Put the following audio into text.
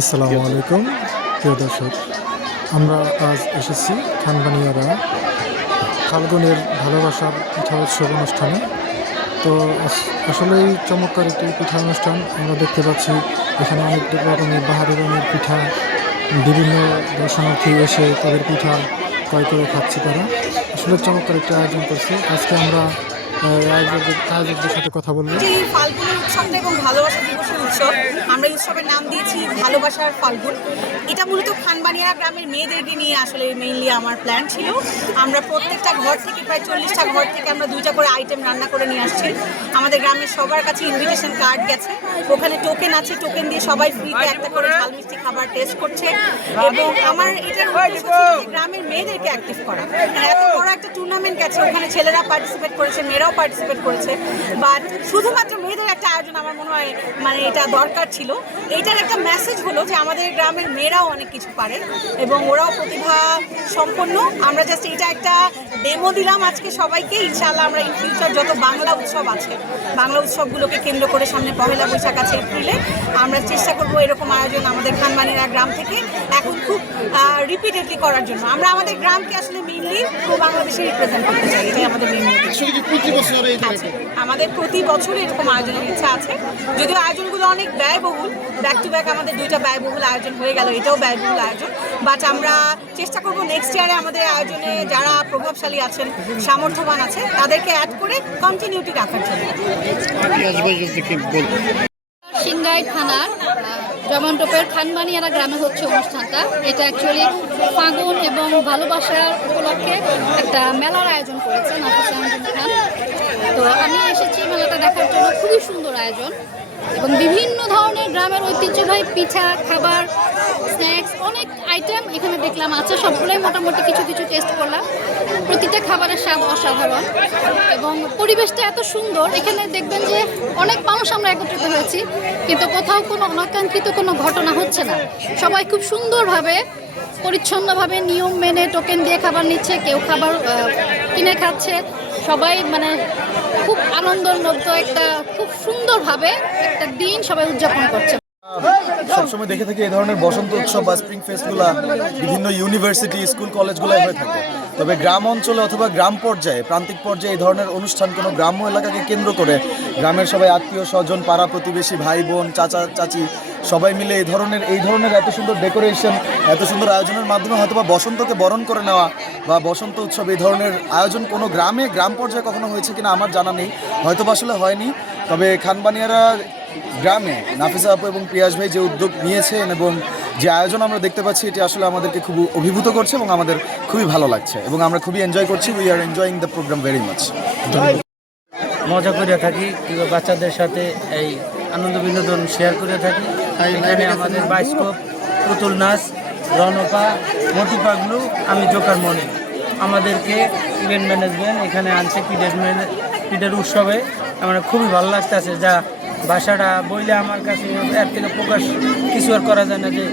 আসসালামু আলাইকুম প্রিয় দর্শক, আমরা আজ এসেছি খানবানিয়ারা ফাল্গুনের ভালোবাসার পিঠা উৎসব অনুষ্ঠানে। তো আসলেই চমৎকার একটি পিঠা অনুষ্ঠান আমরা দেখতে পাচ্ছি। এখানে অনেক রকমের বাহারি রঙের পিঠা, বিভিন্ন দর্শনার্থী এসে তাদের পিঠা ক্রয় করে খাচ্ছে তারা। আসলে চমৎকার একটি আয়োজন করছে। আজকে আমরা আয়োজকদের সাথে কথা বলবো। ফাল্গুন উৎসবটা এবং ভালোবাসা দিবসের উৎসব, আমরা এই উৎসবের নাম দিয়েছি ভালোবাসার ফাল্গুন। এটা মূলত খানবানিয়া গ্রামের মেয়েদেরকে নিয়ে আসলে মেইনলি আমার প্ল্যান ছিল। আমরা প্রত্যেকটা ঘর থেকে প্রায় 40টা ঘর থেকে আমরা 2টা করে আইটেম রান্না করে নিয়ে আসছি। আমাদের গ্রামের সবার কাছে ইনভিটেশন কার্ড গেছে, ওখানে টোকেন আছে, টোকেন দিয়ে সবাই ফ্রিতে একটা করে ঝাল মিষ্টি খাবার টেস্ট করছে। এবং আমার এটার উদ্দেশ্য ছিল গ্রামের মেয়েদেরকে অ্যাক্টিভ করা। এত বড় একটা টুর্নামেন্ট গেছে, ওখানে ছেলেরা পার্টিসিপেট করেছে, মেয়েরাও পার্টিসিপেট করেছে, বাট শুধুমাত্র মেয়েদের একটা আয়োজন আমার মনে হয় মানে এটা দরকার ছিল। এইটার একটা মেসেজ হলো যে আমাদের গ্রামের মেয়েরাও অনেক কিছু পারে এবং ওরাও প্রতিভা সম্পন্ন। আমরা জাস্ট এটা একটা ডেমো দিলাম আজকে সবাইকে। ইনশাআল্লাহ আমরা ইন ফিউচার যত বাংলা উৎসব আছে, বাংলা উৎসবগুলোকে কেন্দ্র করে সামনে পহেলা বৈশাখ আছে এপ্রিলে, আমরা চেষ্টা করবো এরকম আয়োজন আমাদের খানবানিয়া গ্রাম থেকে এখন খুব রিপিটেডলি করার জন্য। আমরা আমাদের গ্রামকে আসলে মেইনলি বাংলাদেশে রিপ্রেজেন্ট করতে চাই, এটাই আমাদের মেইন। আমাদের প্রতি বছর এরকম আয়োজনের ইচ্ছা আছে, যদিও আয়োজনগুলো অনেক ব্যয়বহুল। ব্যাক টু ব্যাক আমাদের 2টা ব্যয়বহুল আয়োজন হয়ে গেল, এটাও ব্যয়বহুল আয়োজন। বাট আমরা চেষ্টা করব নেক্সট ইয়ারে আমাদের আয়োজনে যারা প্রভাবশালী আছেন, সামর্থ্যবান আছে, তাদেরকে অ্যাড করে কন্টিনিউটি রাখার জন্য। সিংগাই থানার জমনটোপের খানবানিয়ারা গ্রামে হচ্ছে অনুষ্ঠানটা। এটা অ্যাকচুয়ালি ফাগুন এবং ভালোবাসার উপলক্ষে একটা মেলার আয়োজন করেছে নাফিসা খান। তো আমি এসেছি মেলাটা দেখার জন্য। খুবই সুন্দর আয়োজন এবং বিভিন্ন ধরনের গ্রামের ঐতিহ্যবাহী পিঠা, খাবার, স্ন্যাক্স, অনেক আইটেম এখানে দেখলাম আছে। সবগুলোই মোটামুটি কিছু কিছু টেস্ট করলাম। প্রতিটা খাবারের স্বাদ অসাধারণ এবং পরিবেশটা এত সুন্দর। এখানে দেখবেন যে অনেক মানুষ আমরা একত্রিত হয়েছি, কিন্তু কোথাও কোনো অনাকাঙ্ক্ষিত কোনো ঘটনা হচ্ছে না। সবাই খুব সুন্দরভাবে, পরিচ্ছন্নভাবে, নিয়ম মেনে টোকেন দিয়ে খাবার নিচ্ছে, কেউ খাবার কিনে খাচ্ছে। সবাই মানে খুব আনন্দমগ্ন একটা, খুব সুন্দরভাবে একটা দিন সবাই উদযাপন করছে। সবসময় দেখে থাকি এই ধরনের বসন্ত উৎসব বা স্প্রিং ফেস্টগুলা বিভিন্ন ইউনিভার্সিটি, স্কুল, কলেজগুলোয় হয়ে থাকে। তবে গ্রাম অঞ্চলে অথবা গ্রাম পর্যায়ে, প্রান্তিক পর্যায়ে এই ধরনের অনুষ্ঠান কোনো গ্রাম্য এলাকাকে কেন্দ্র করে গ্রামের সবাই আত্মীয় স্বজন, পাড়া প্রতিবেশী, ভাই বোন, চাচা চাচি সবাই মিলে এই ধরনের এত সুন্দর ডেকোরেশন, এত সুন্দর আয়োজনের মাধ্যমে হয়তোবা বসন্তকে বরণ করে নেওয়া বা বসন্ত উৎসব এই ধরনের আয়োজন কোনো গ্রাম পর্যায়ে কখনো হয়েছে কিনা আমার জানা নেই, হয়তোবা আসলে হয়নি। তবে খানবানিয়ারা গ্রামে নাফিসা আপু এবং পিয়াস ভাই যে উদ্যোগ নিয়েছেন এবং যে আয়োজন আমরা দেখতে পাচ্ছি, এটি আসলে আমাদেরকে খুব অভিভূত করছে এবং আমাদের খুবই ভালো লাগছে এবং আমরা খুবই এনজয় করছি। We are enjoying the programme very much. মজা করে থাকি, বাচ্চাদের সাথে এই আনন্দ বিনোদন শেয়ার করে থাকি। এখানে আমাদের বায়োস্কোপ, পুতুল নাচ, রনপা, মোটু পাগলু, আমি জোকার মনে, আমাদেরকে ইভেন্ট ম্যানেজমেন্ট এখানে আনছে পিঠের উৎসবে। আমার খুবই ভালো লাগতেছে। যা ভাষাটা বইলে আমার কাছে এর থেকে প্রকাশ কিছু আর করা যায় না। যে